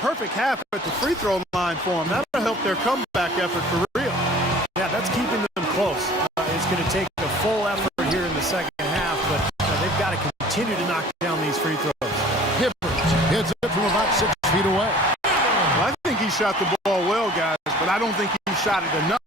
perfect half at the free throw line for them. That'll help their comeback effort for real. Yeah, that's keeping them close. It's going to take a full effort here in the second half, but they've got to continue to knock down these free throws. Hibbert hits it from about 6 feet away. Well, I think he shot the ball well, guys, but I don't think he shot it enough.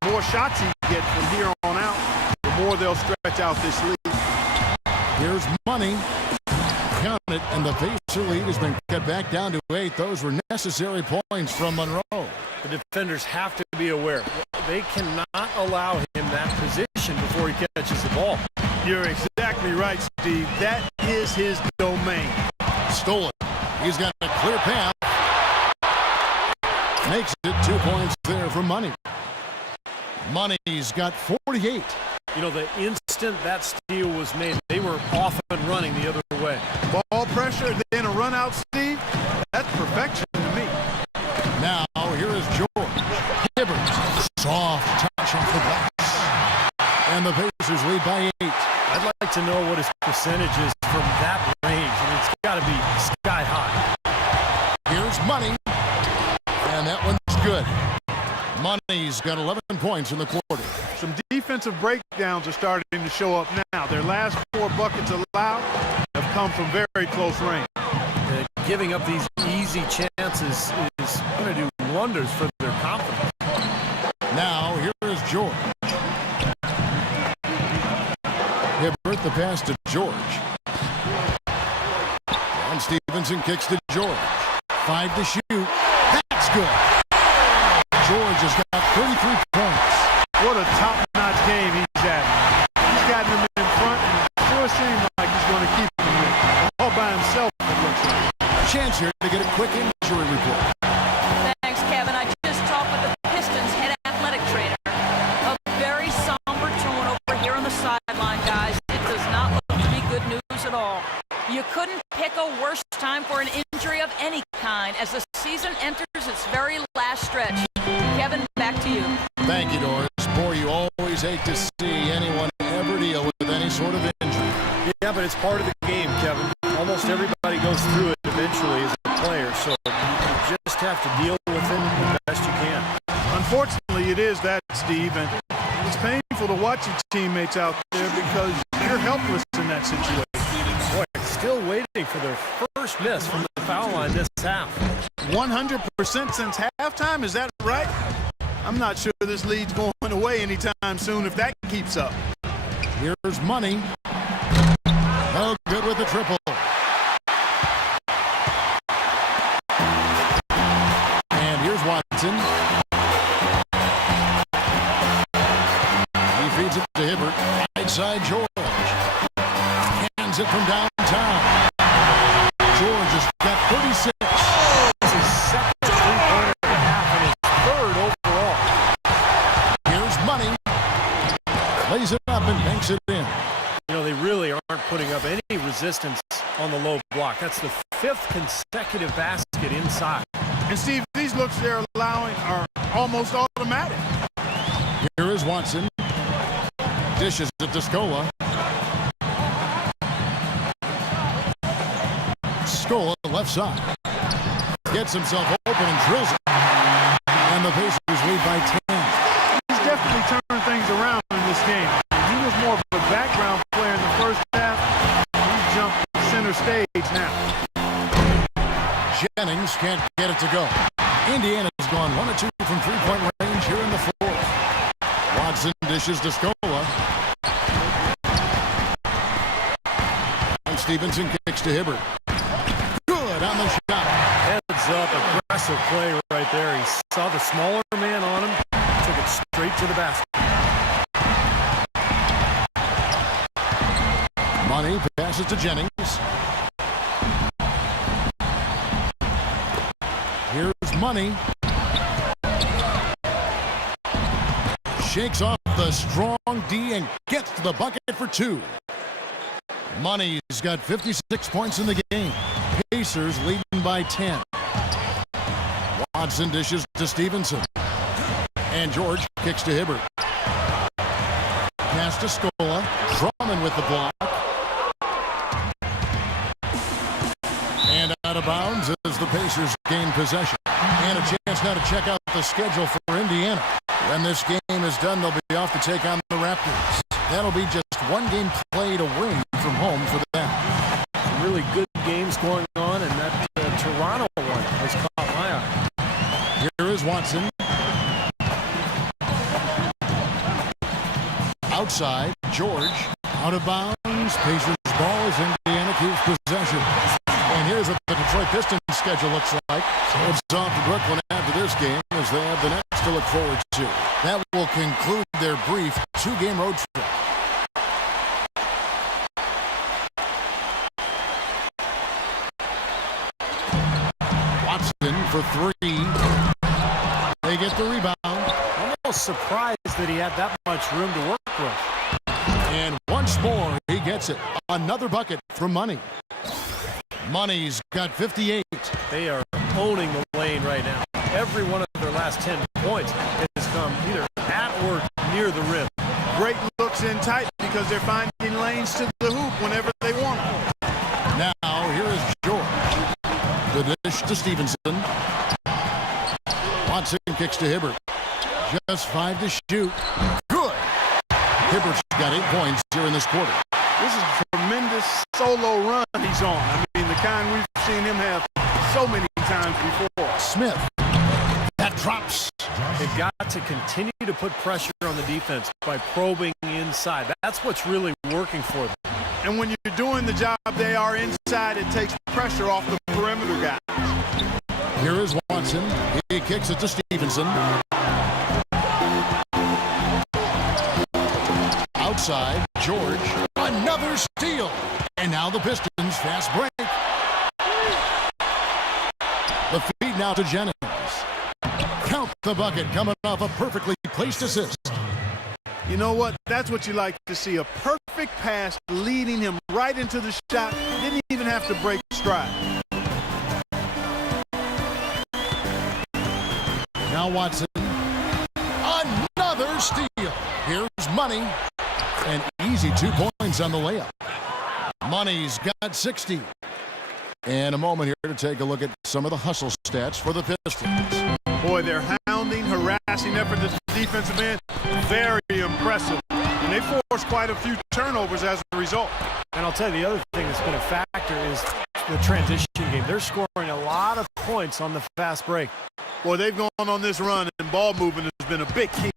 The more shots he gets from here on out, the more they'll stretch out this lead. Here's Money. Count it, and the Pacer lead has been cut back down to 8. Those were necessary points from Monroe. The defenders have to be aware. They cannot allow him that position before he catches the ball. You're exactly right, Steve. That is his domain. Stolen. He's got a clear path. Makes it 2 points there for Money. Money's got 48. You know, the instant that steal was made, they were off and running the other way. Ball pressure, then a run out, Steve. That's perfection to me. Now, here is George. Hibbert. Soft touch off the glass. And the Pacers lead by 8. I'd like to know what his percentage is from that range. I mean, it's got to be sky high. Here's Money. And that one's good. Money's got 11 points in the quarter. Some defensive breakdowns are starting to show up now. Their last 4 buckets allowed have come from very close range. Giving up these easy chances is going to do wonders for their confidence. Now, here is George. Hibbert, the pass to George. And Stevenson kicks to George. 5 to shoot. That's good. George has got 33 points. What a top-notch game he's had. He's gotten him in front, and it sure seems like he's going to keep him here. All by himself, it looks like. Chance here to get a quick injury report. Thanks, Kevin. I just talked with the Pistons head athletic trainer. A very somber tone over here on the sideline, guys. It does not look to be good news at all. You couldn't pick a worse time for an injury of any kind as the season enters its very last stretch. Kevin, back to you. Thank you, Doris. Boy, you always hate to see anyone ever deal with any sort of injury. Yeah, but it's part of the game, Kevin. Almost everybody goes through it eventually as a player, so you just have to deal with it the best you can. Unfortunately, it is that, Steve, and it's painful to watch your teammates out there because you're helpless in that situation. Boy, still waiting for their first miss from the foul line this half. 100% since halftime, is that right? I'm not sure this lead's going away anytime soon if that keeps up. Here's Money. No good with the triple. And here's Watson. He feeds it to Hibbert. Right side George. Hands it from downtown. George has got 36. This is second three-pointer and a half and his third overall. Here's Money. Lays it up and banks it in. You know, they really aren't putting up any resistance on the low block. That's the 5th consecutive basket inside. And Steve, these looks they're allowing are almost automatic. Here is Watson. Dishes it to Scola. Scola, left side. Gets himself open and drills it. And the Pacers lead by 10. He's definitely turned things around in this game. He was more of a background player in the first half. He jumped to center stage now. Jennings can't get it to go. Indiana's gone 1 of 2 from three-point range here in the 4th. Watson dishes to Scola. And Stevenson kicks to Hibbert. Good on the shot. Heads up, aggressive play right there. He saw the smaller man on him, took it straight to the basket. Money passes to Jennings. Here's Money. Shakes off the strong D and gets to the bucket for 2. Money's got 56 points in the game. Pacers leading by 10. Watson dishes to Stevenson. And George kicks to Hibbert. Pass to Scola. Drummond with the block. And out of bounds as the Pacers Pacers gain possession. And a chance now to check out the schedule for Indiana. When this game is done, they'll be off to take on the Raptors. That'll be just one game played away from home for them. Some really good games going on, and that Toronto one has caught my eye. Here is Watson. Outside, George. Out of bounds. Pacers ball as Indiana keeps possession. And here's what the Detroit Pistons schedule looks like. It's off to Brooklyn after this game as they have the next to look forward to. That will conclude their brief two-game road trip. Watson for three. They get the rebound. Almost surprised that he had that much room to work with. And once more, he gets it. Another bucket from Money. Money's got 58. They are owning the lane right now. Every one of their last 10 points has come either at or near the rim. Great looks in tight because they're finding lanes to the hoop whenever they want them. Now, here is George. The dish to Stevenson. Watson kicks to Hibbert. Just 5 to shoot. Good. Hibbert's got 8 points here in this quarter. This is a tremendous solo run he's on. I mean, the kind we've seen him have so many times before. Smith. That drops. They've got to continue to put pressure on the defense by probing inside. That's what's really working for them. And when you're doing the job they are inside, it takes pressure off the perimeter guys. Here is Watson. He kicks it to Stevenson. Outside, George. Another steal. And now the Pistons fast break. The feed now to Jennings. Count the bucket coming off a perfectly placed assist. You know what? That's what you like to see. A perfect pass leading him right into the shot. Didn't even have to break stride. Now Watson. Another steal. Here's Money. An easy 2 points on the layup. Money's got 60. And a moment here to take a look at some of the hustle stats for the Pistons. Boy, their hounding, harassing effort at the defensive end, very impressive. And they forced quite a few turnovers as a result. And I'll tell you, the other thing that's been a factor is the transition game. They're scoring a lot of points on the fast break. Boy, they've gone on this run, and ball movement has been a big key.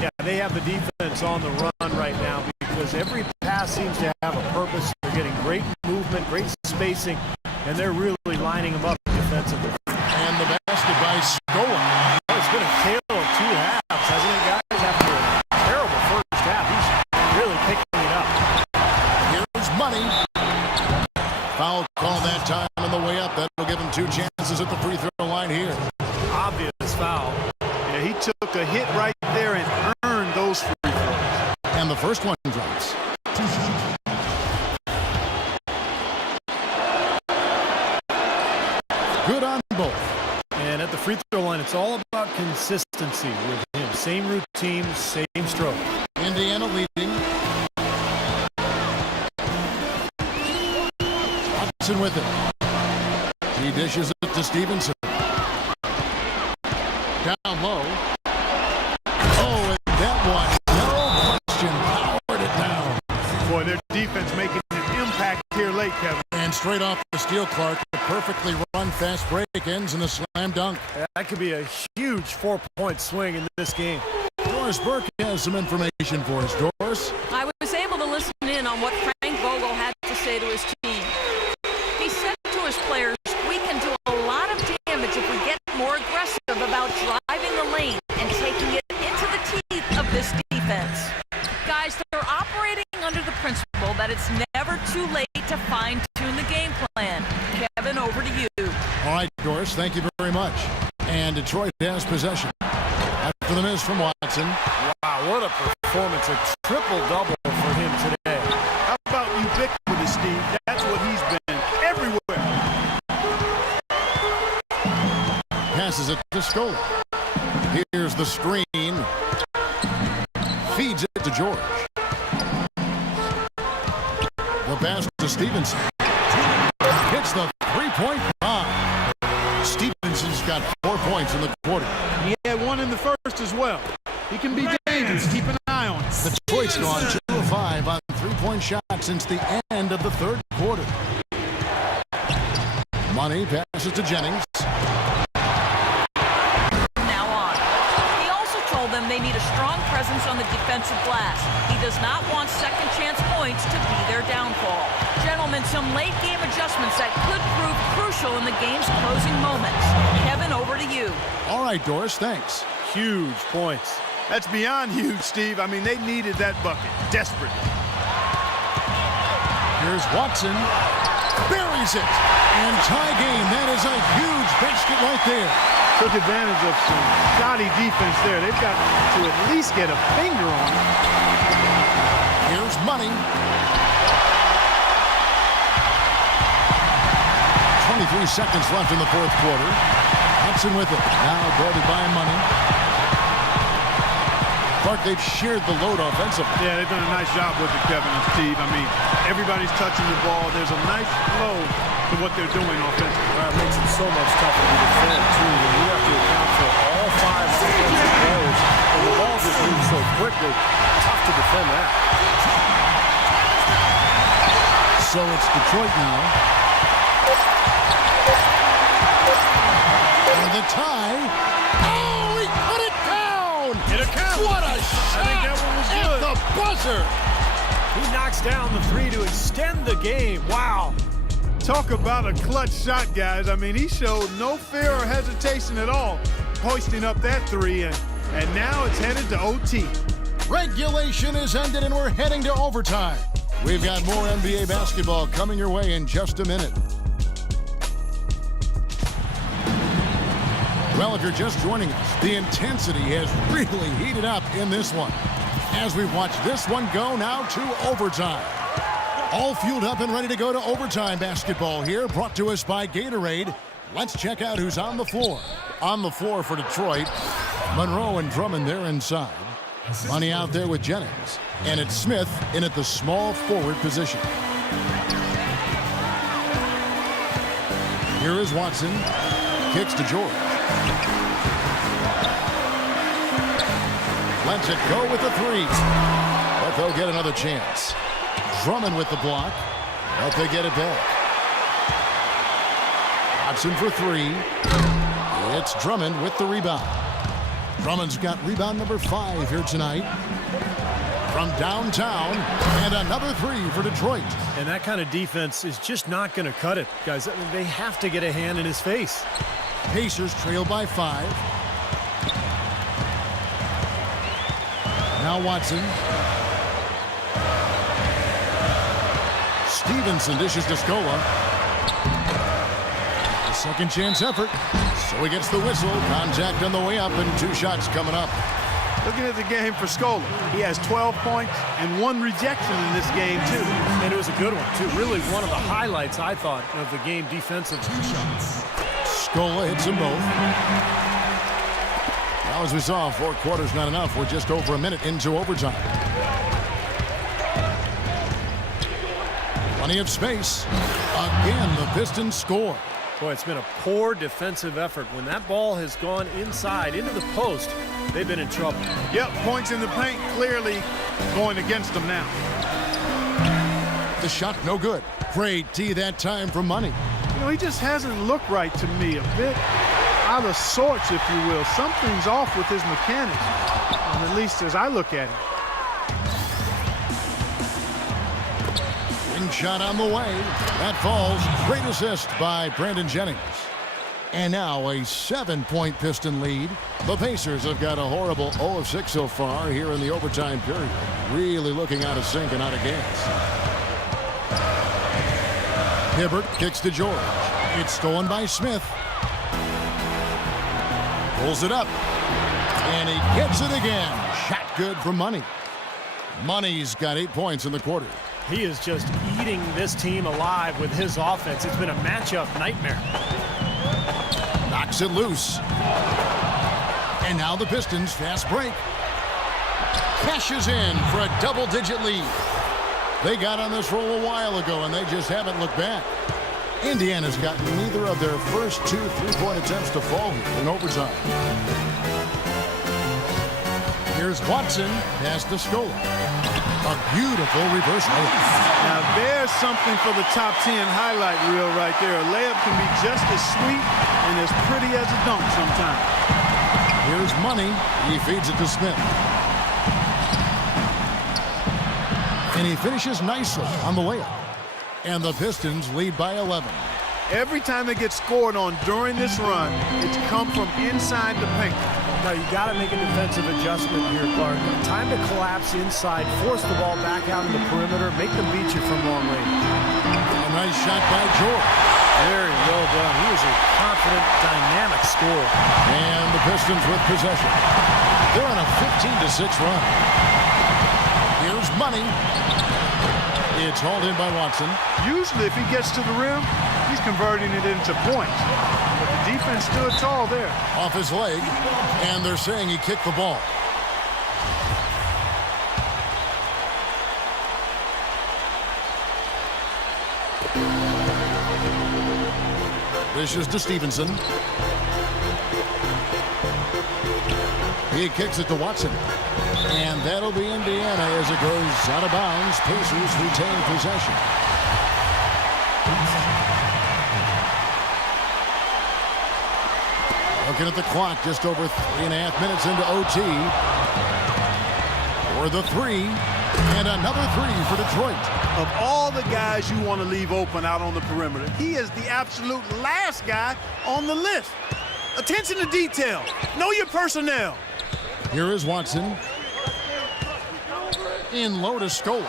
Yeah, they have the defense on the run right now because every pass seems to have a purpose. They're getting great movement, great spacing, and they're really lining them up defensively. And the basket by Scola. It's been a tale of 2 halves, hasn't it, guys? After a terrible first half, he's really picking it up. Here's Money. Foul call that time on the way up. That'll give him 2 chances at the free throw line here. Obvious foul. Yeah, he took a hit right there and earned those free throws. And the first one drops. Good on both. And at the free throw line, it's all about consistency with him. Same routine, same stroke. Indiana leading. Watson with it. He dishes it to Stevenson. Down low. Oh, and that one, no question, powered it down. Boy, their defense making an impact here late, Kevin. And straight off the steal, Clark, a perfectly run fast break ends in a slam dunk. That could be a huge 4-point swing in this game. Doris Burke has some information for us. Doris? I was able to listen in on what Frank Vogel had to say to his team. He said to his players, we can do a lot of damage if we get more aggressive about driving the lane and taking it into the teeth of this defense. Guys, they're operating under the principle that it's never too late to fine-tune the game plan. Kevin, over to you. All right, Doris, thank you very much. And Detroit has possession. After the miss from Watson. Wow, what a performance. A triple-double for him today. How about ubiquity, Steve? That's what he's been everywhere. Passes it to Scola. Here's the screen. Feeds it to George. The pass to Stevenson. Hits the three-point bomb. got 4 points in the quarter. He had one in the first as well. He can be dangerous. Keep an eye on him. Detroit's gone 2 of 5 on 3-point shots since the end of the third quarter. Money passes to Jennings. Now on. He also told them they need a strong presence on the defensive glass. He does not want second chance points to be their downfall. Gentlemen, some late game adjustments that could prove crucial in the game's closing moments. Kevin, over to you. All right, Doris, thanks. Huge points. That's beyond huge, Steve. I mean, they needed that bucket desperately. Here's Watson. Buries it. And tie game. That is a huge basket right there. Took advantage of some shoddy defense there. They've got to at least get a finger on it. Here's Money. 23 seconds left in the fourth quarter. Hudson with it. Now guarded by Money. Clark, they've shared the load offensively. Yeah, they've done a nice job with it, Kevin and Steve. I mean, everybody's touching the ball. There's a nice flow to what they're doing offensively. That makes it so much tougher to defend, too. When you have to account for all 5 offensive players, and the ball just moves so quickly, tough to defend that. So it's Detroit now. And the tie. Oh, he put it down! Hit a count. What a shot! I think that one was good. At the buzzer! He knocks down the 3 to extend the game. Wow. Talk about a clutch shot, guys. I mean, he showed no fear or hesitation at all, hoisting up that 3, and now it's headed to OT. Regulation is ended and we're heading to overtime. We've got more NBA basketball coming your way in just a minute. Well, if you're just joining us, the intensity has really heated up in this one. As we watch this one go now to overtime. All fueled up and ready to go to overtime basketball here, brought to us by Gatorade. Let's check out who's on the floor. On the floor for Detroit, Monroe and Drummond there inside. Money out there with Jennings. And it's Smith in at the small forward position. Here is Watson. Kicks to George. Lets it go with the 3. But they'll get another chance. Drummond with the block. But they get it back. Watson for 3. It's Drummond with the rebound. Drummond's got rebound number 5 here tonight. From downtown, and another 3 for Detroit. And that kind of defense is just not going to cut it, guys. I mean, they have to get a hand in his face. Pacers trail by 5. Now Watson. Stevenson dishes to Scola. A second chance effort. So he gets the whistle. Contact on the way up and 2 shots coming up. Looking at the game for Scola, he has 12 points and 1 rejection in this game, too. And it was a good one, too. Really one of the highlights, I thought, of the game defensively. Scola hits them both. Now, as we saw, 4 quarters not enough. We're just over a minute into overtime. Plenty of space. Again, the Pistons score. Boy, it's been a poor defensive effort. When that ball has gone inside into the post, they've been in trouble. Yep, points in the paint clearly going against them now. The shot no good. Great tee that time from Money. You know, he just hasn't looked right to me. A bit out of sorts, if you will. Something's off with his mechanics, at least as I look at it. Ring shot on the way. That falls. Great assist by Brandon Jennings. And now a 7-point Piston lead. The Pacers have got a horrible 0 of 6 so far here in the overtime period. Really looking out of sync and out of gas. Hibbert kicks to George. It's stolen by Smith. Pulls it up. And he gets it again. Shot good from Money. Money's got 8 points in the quarter. He is just eating this team alive with his offense. It's been a matchup nightmare. Knocks it loose. And now the Pistons fast break. Cashes in for a double-digit lead. They got on this roll a while ago, and they just haven't looked back. Indiana's gotten neither of their first 2 3-point attempts to fall here in overtime. Here's Watson past the Scola. A beautiful reverse layup. Now there's something for the top 10 highlight reel right there. A layup can be just as sweet and as pretty as a dunk sometimes. Here's Money. He feeds it to Smith. And he finishes nicely on the layup. And the Pistons lead by 11. Every time they get scored on during this run, it's come from inside the paint. Now, you got to make a defensive adjustment here, Clark. Time to collapse inside, force the ball back out in the perimeter, make them beat you from long range. A nice shot by George. Very well done. He is a confident, dynamic scorer. And the Pistons with possession. They're on a 15-6 run. Here's Money. It's hauled in by Watson. Usually if he gets to the rim, he's converting it into points. But the defense stood tall there. Off his leg, and they're saying he kicked the ball. This is to Stevenson. He kicks it to Watson. And that'll be Indiana as it goes out of bounds. Pacers retain possession. Looking at the clock, just over 3.5 minutes into OT. For the 3, and another 3 for Detroit. Of all the guys you want to leave open out on the perimeter, he is the absolute last guy on the list. Attention to detail. Know your personnel. Here is Watson. In low to Scola.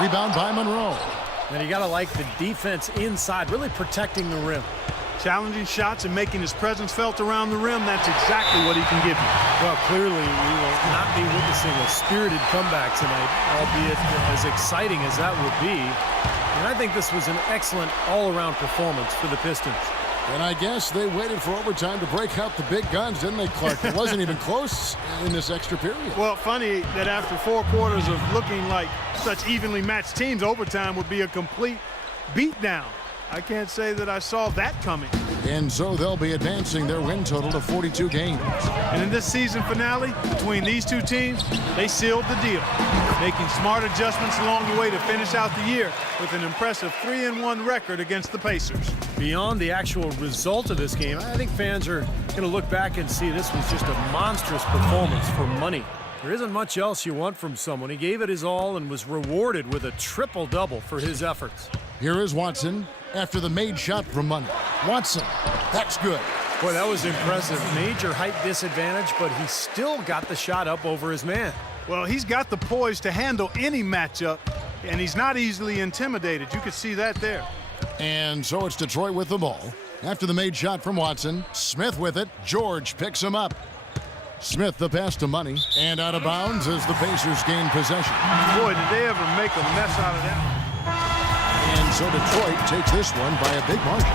Rebound by Monroe. And you got to like the defense inside, really protecting the rim. Challenging shots and making his presence felt around the rim, that's exactly what he can give you. Well, clearly we will not be witnessing a spirited comeback tonight, albeit as exciting as that would be. And I think this was an excellent all-around performance for the Pistons. And I guess they waited for overtime to break out the big guns, didn't they, Clark? It wasn't even close in this extra period. Well, funny that after 4 quarters of looking like such evenly matched teams, overtime would be a complete beatdown. I can't say that I saw that coming. And so they'll be advancing their win total to 42 games. And in this season finale, between these two teams, they sealed the deal, making smart adjustments along the way to finish out the year with an impressive 3-1 record against the Pacers. Beyond the actual result of this game, I think fans are going to look back and see this was just a monstrous performance for Money. There isn't much else you want from someone. He gave it his all and was rewarded with a triple-double for his efforts. Here is Watson after the made shot from Money. Watson, that's good. Boy, that was impressive. Major height disadvantage, but he still got the shot up over his man. Well, he's got the poise to handle any matchup, and he's not easily intimidated. You could see that there. And so it's Detroit with the ball. After the made shot from Watson, Smith with it. George picks him up. Smith the pass to Money, and out of bounds as the Pacers gain possession. Boy, did they ever make a mess out of that. And so Detroit takes this one by a big margin.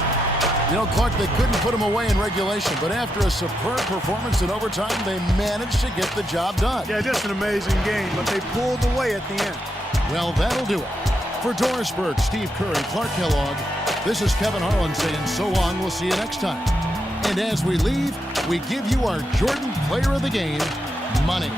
You know, Clark, they couldn't put him away in regulation, but after a superb performance in overtime, they managed to get the job done. Yeah, just an amazing game, but they pulled away at the end. Well, that'll do it. For Doris Burke, Steve Kerr, and Clark Kellogg, this is Kevin Harlan saying so long. We'll see you next time. And as we leave, we give you our Jordan Player of the Game, Money.